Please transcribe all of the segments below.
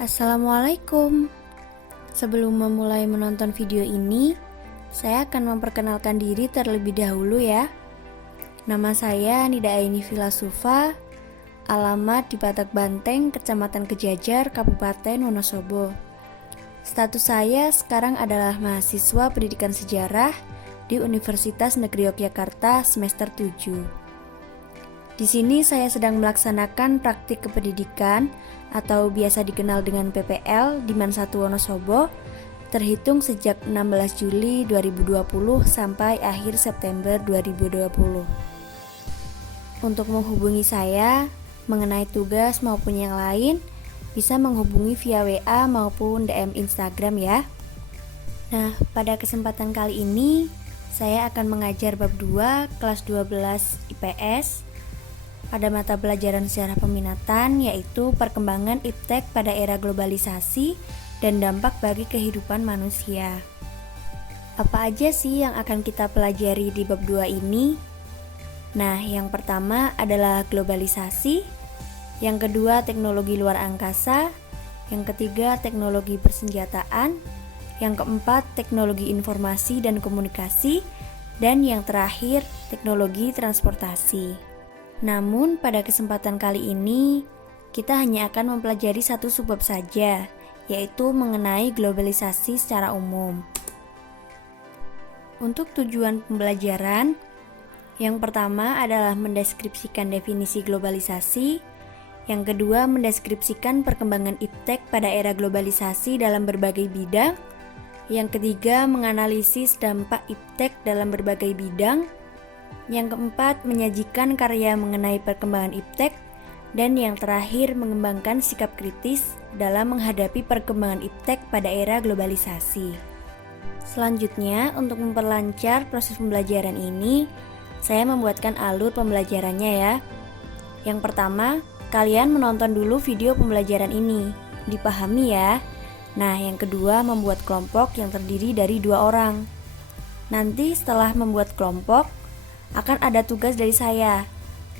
Assalamualaikum. Sebelum memulai menonton video ini, saya akan memperkenalkan diri terlebih dahulu ya. Nama saya Nida Aini Filasufa, alamat di Batak Banteng, Kecamatan Kejajar, Kabupaten Wonosobo. Status saya sekarang adalah mahasiswa pendidikan sejarah di Universitas Negeri Yogyakarta semester 7. Di sini saya sedang melaksanakan praktik kependidikan atau biasa dikenal dengan PPL di Mansatu Wonosobo, terhitung sejak 16 Juli 2020 sampai akhir September 2020. Untuk menghubungi saya mengenai tugas maupun yang lain, bisa menghubungi via WA maupun DM Instagram ya. Nah, pada kesempatan kali ini saya akan mengajar bab 2 kelas 12 IPS pada mata pelajaran sejarah peminatan, yaitu perkembangan iptek pada era globalisasi dan dampak bagi kehidupan manusia. Apa aja sih yang akan kita pelajari di bab 2 ini? Nah, yang pertama adalah globalisasi, yang kedua teknologi luar angkasa, yang ketiga teknologi persenjataan, yang keempat teknologi informasi dan komunikasi, dan yang terakhir teknologi transportasi. Namun pada kesempatan kali ini kita hanya akan mempelajari satu subbab saja, yaitu mengenai globalisasi secara umum. Untuk tujuan pembelajaran, yang pertama adalah mendeskripsikan definisi globalisasi, yang kedua mendeskripsikan perkembangan iptek pada era globalisasi dalam berbagai bidang, yang ketiga menganalisis dampak iptek dalam berbagai bidang, yang keempat, menyajikan karya mengenai perkembangan iptek, dan yang terakhir, mengembangkan sikap kritis dalam menghadapi perkembangan iptek pada era globalisasi. Selanjutnya, untuk memperlancar proses pembelajaran ini, saya membuatkan alur pembelajarannya ya. Yang pertama, kalian menonton dulu video pembelajaran ini, dipahami ya. Nah, yang kedua, membuat kelompok yang terdiri dari 2 orang. Nanti setelah membuat kelompok, akan ada tugas dari saya,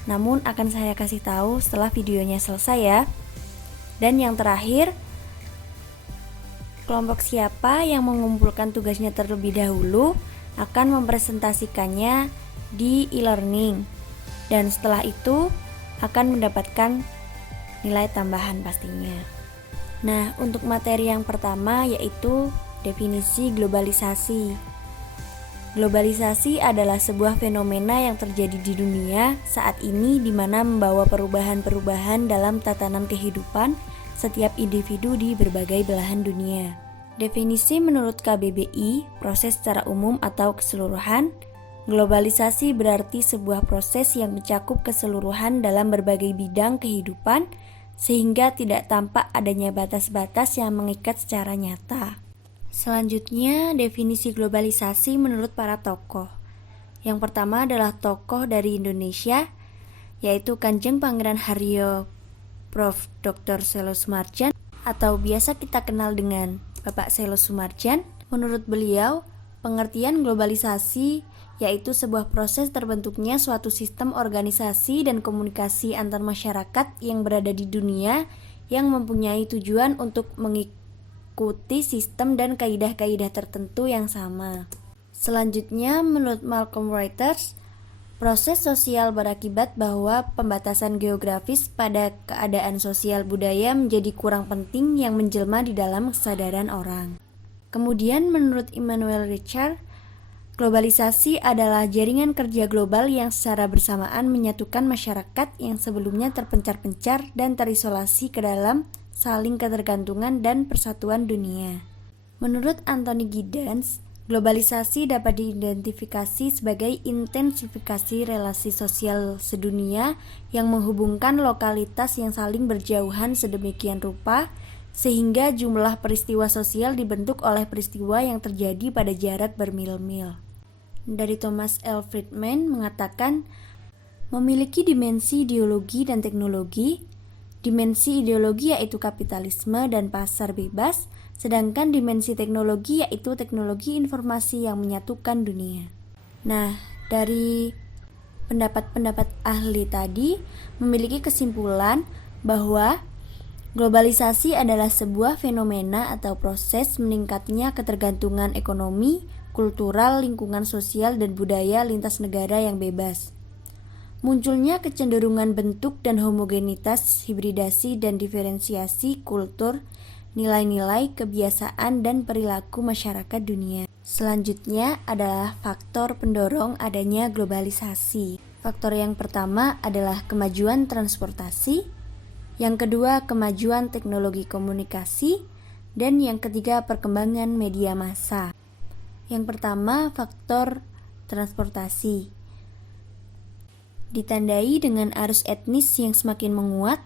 namun akan saya kasih tahu setelah videonya selesai ya. Dan yang terakhir, kelompok siapa yang mengumpulkan tugasnya terlebih dahulu akan mempresentasikannya di e-learning, dan setelah itu akan mendapatkan nilai tambahan pastinya. Nah, untuk materi yang pertama yaitu definisi globalisasi. Globalisasi adalah sebuah fenomena yang terjadi di dunia saat ini di mana membawa perubahan-perubahan dalam tatanan kehidupan setiap individu di berbagai belahan dunia. Definisi menurut KBBI, proses secara umum atau keseluruhan. Globalisasi berarti sebuah proses yang mencakup keseluruhan dalam berbagai bidang kehidupan sehingga tidak tampak adanya batas-batas yang mengikat secara nyata. Selanjutnya, definisi globalisasi menurut para tokoh. Yang pertama adalah tokoh dari Indonesia, yaitu Kanjeng Pangeran Haryo Prof. Dr. Selo Soemardjan, atau biasa kita kenal dengan Bapak Selo Soemardjan. Menurut beliau, pengertian globalisasi yaitu sebuah proses terbentuknya suatu sistem organisasi dan komunikasi antar masyarakat yang berada di dunia yang mempunyai tujuan untuk mengikuti sistem dan kaidah-kaidah tertentu yang sama. Selanjutnya, menurut Malcolm Reuters, proses sosial berakibat bahwa pembatasan geografis pada keadaan sosial budaya menjadi kurang penting yang menjelma di dalam kesadaran orang. Kemudian, menurut Immanuel Richard, globalisasi adalah jaringan kerja global yang secara bersamaan menyatukan masyarakat yang sebelumnya terpencar-pencar dan terisolasi ke dalam saling ketergantungan dan persatuan dunia. Menurut Anthony Giddens, globalisasi dapat diidentifikasi sebagai intensifikasi relasi sosial sedunia yang menghubungkan lokalitas yang saling berjauhan sedemikian rupa sehingga jumlah peristiwa sosial dibentuk oleh peristiwa yang terjadi pada jarak bermil-mil. Dari Thomas L. Friedman mengatakan, memiliki dimensi ideologi dan teknologi. Dimensi ideologi yaitu kapitalisme dan pasar bebas, sedangkan dimensi teknologi yaitu teknologi informasi yang menyatukan dunia. Nah, dari pendapat-pendapat ahli tadi memiliki kesimpulan bahwa Globalisasi adalah sebuah fenomena atau proses meningkatnya ketergantungan ekonomi, kultural, lingkungan sosial, dan budaya lintas negara yang bebas. Munculnya kecenderungan bentuk dan homogenitas, hibridasi dan diferensiasi kultur, nilai-nilai, kebiasaan, dan perilaku masyarakat dunia. Selanjutnya adalah faktor pendorong adanya globalisasi. Faktor yang pertama adalah kemajuan transportasi, yang kedua kemajuan teknologi komunikasi, dan yang ketiga perkembangan media massa. Yang pertama, faktor transportasi ditandai dengan arus etnis yang semakin menguat,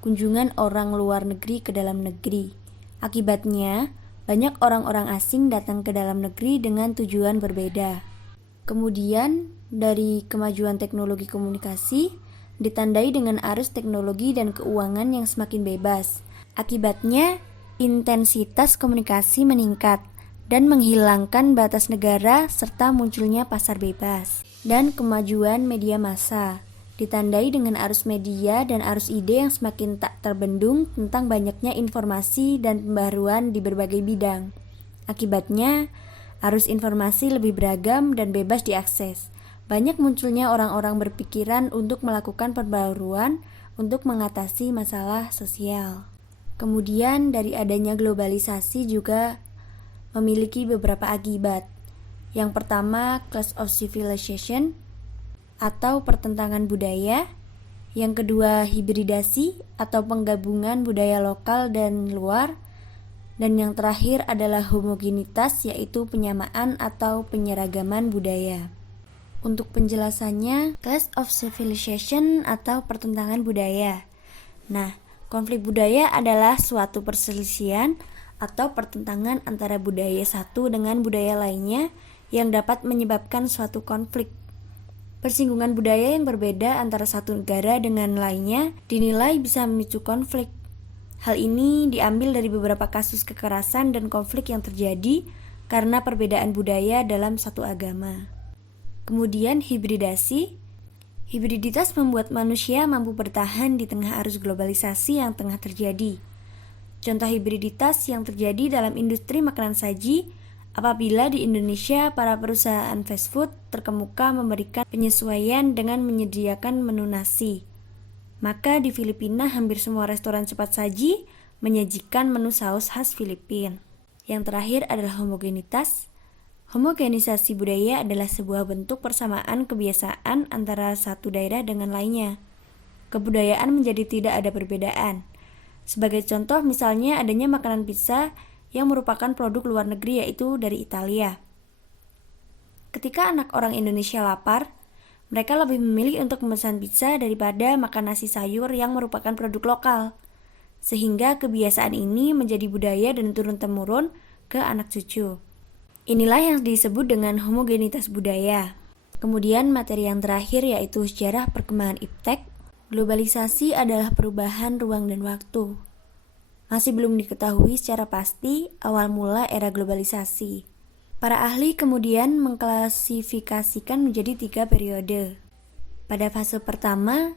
kunjungan orang luar negeri ke dalam negeri. Akibatnya, banyak orang-orang asing datang ke dalam negeri dengan tujuan berbeda. Kemudian, dari kemajuan teknologi komunikasi, ditandai dengan arus teknologi dan keuangan yang semakin bebas. Akibatnya, intensitas komunikasi meningkat dan menghilangkan batas negara serta munculnya pasar bebas. Dan kemajuan media massa ditandai dengan arus media dan arus ide yang semakin tak terbendung tentang banyaknya informasi dan pembaharuan di berbagai bidang. Akibatnya, arus informasi lebih beragam dan bebas diakses. Banyak munculnya orang-orang berpikiran untuk melakukan pembaharuan untuk mengatasi masalah sosial. Kemudian dari adanya globalisasi juga memiliki beberapa akibat. Yang pertama, clash of civilization atau pertentangan budaya. Yang kedua, hibridasi atau penggabungan budaya lokal dan luar. Dan yang terakhir adalah homogenitas, yaitu penyamaan atau penyeragaman budaya. Untuk penjelasannya, clash of civilization atau pertentangan budaya. Nah, konflik budaya adalah suatu perselisihan atau pertentangan antara budaya satu dengan budaya lainnya yang dapat menyebabkan suatu konflik. Persinggungan budaya yang berbeda antara satu negara dengan lainnya dinilai bisa memicu konflik. Hal ini diambil dari beberapa kasus kekerasan dan konflik yang terjadi karena perbedaan budaya dalam satu agama. Kemudian hibridasi. Hibriditas membuat manusia mampu bertahan di tengah arus globalisasi yang tengah terjadi. Contoh hibriditas yang terjadi dalam industri makanan saji apabila di Indonesia para perusahaan fast food terkemuka memberikan penyesuaian dengan menyediakan menu nasi. Maka di Filipina hampir semua restoran cepat saji menyajikan menu saus khas Filipina. Yang terakhir adalah homogenitas. Homogenisasi budaya adalah sebuah bentuk persamaan kebiasaan antara satu daerah dengan lainnya. Kebudayaan menjadi tidak ada perbedaan. Sebagai contoh misalnya adanya makanan pizza yang merupakan produk luar negeri yaitu dari Italia. Ketika anak orang Indonesia lapar, mereka lebih memilih untuk memesan pizza daripada makan nasi sayur yang merupakan produk lokal. Sehingga kebiasaan ini menjadi budaya dan turun-temurun ke anak cucu. Inilah yang disebut dengan homogenitas budaya. Kemudian materi yang terakhir yaitu sejarah perkembangan iptek. Globalisasi adalah perubahan ruang dan waktu. Masih belum diketahui secara pasti awal mula era globalisasi. Para ahli kemudian mengklasifikasikan menjadi 3 periode. Pada fase pertama,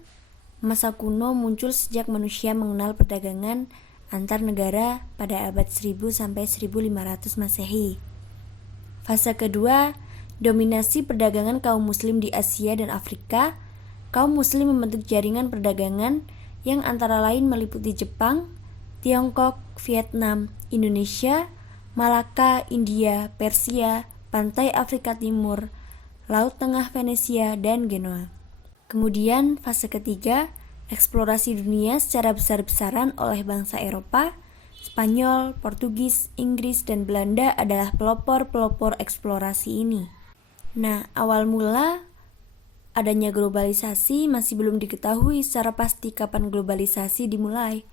masa kuno muncul sejak manusia mengenal perdagangan antar negara pada abad 1000 sampai 1500 Masehi. Fase kedua, dominasi perdagangan kaum muslim di Asia dan Afrika. Kaum muslim membentuk jaringan perdagangan yang antara lain meliputi Jepang, Tiongkok, Vietnam, Indonesia, Malaka, India, Persia, pantai Afrika Timur, Laut Tengah Venesia, dan Genoa. Kemudian fase ketiga, eksplorasi dunia secara besar-besaran oleh bangsa Eropa. Spanyol, Portugis, Inggris, dan Belanda adalah pelopor-pelopor eksplorasi ini. Nah, awal mula adanya globalisasi masih belum diketahui secara pasti kapan globalisasi dimulai.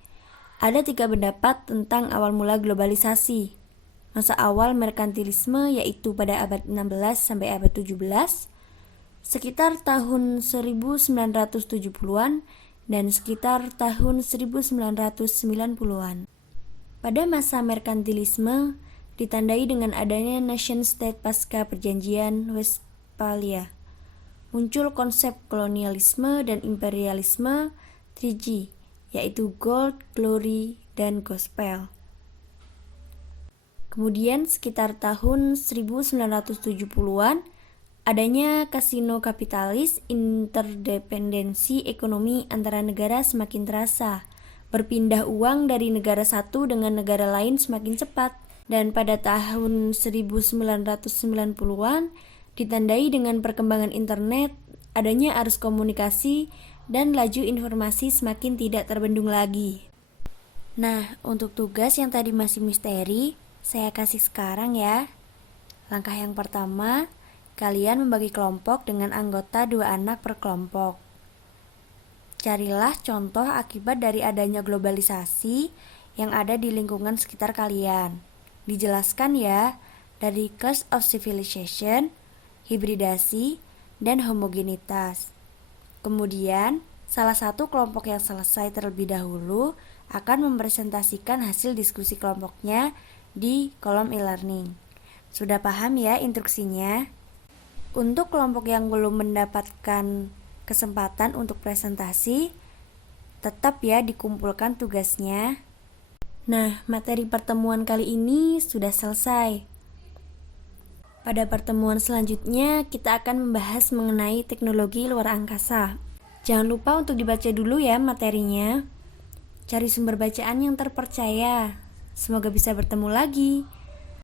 Ada 3 pendapat tentang awal mula globalisasi. Masa awal merkantilisme yaitu pada abad 16 sampai abad 17, sekitar tahun 1970-an dan sekitar tahun 1990-an. Pada masa merkantilisme ditandai dengan adanya nation state pasca perjanjian Westphalia. Muncul konsep kolonialisme dan imperialisme 3G, yaitu Gold, Glory, dan Gospel. Kemudian sekitar tahun 1970-an, adanya kasino kapitalis, interdependensi ekonomi antara negara semakin terasa. Berpindah uang dari negara satu dengan negara lain semakin cepat. Dan pada tahun 1990-an, ditandai dengan perkembangan internet, adanya arus komunikasi, dan laju informasi semakin tidak terbendung lagi. Nah, untuk tugas yang tadi masih misteri, saya kasih sekarang ya. Langkah yang pertama, kalian membagi kelompok dengan anggota 2 anak per kelompok. Carilah contoh akibat dari adanya globalisasi yang ada di lingkungan sekitar kalian. Dijelaskan ya, dari clash of civilization, hibridasi, dan homogenitas. Kemudian, salah satu kelompok yang selesai terlebih dahulu akan mempresentasikan hasil diskusi kelompoknya di kolom e-learning. Sudah paham ya instruksinya? Untuk kelompok yang belum mendapatkan kesempatan untuk presentasi, tetap ya dikumpulkan tugasnya. Nah, materi pertemuan kali ini sudah selesai. Pada pertemuan selanjutnya, kita akan membahas mengenai teknologi luar angkasa. Jangan lupa untuk dibaca dulu ya materinya. Cari sumber bacaan yang terpercaya. Semoga bisa bertemu lagi.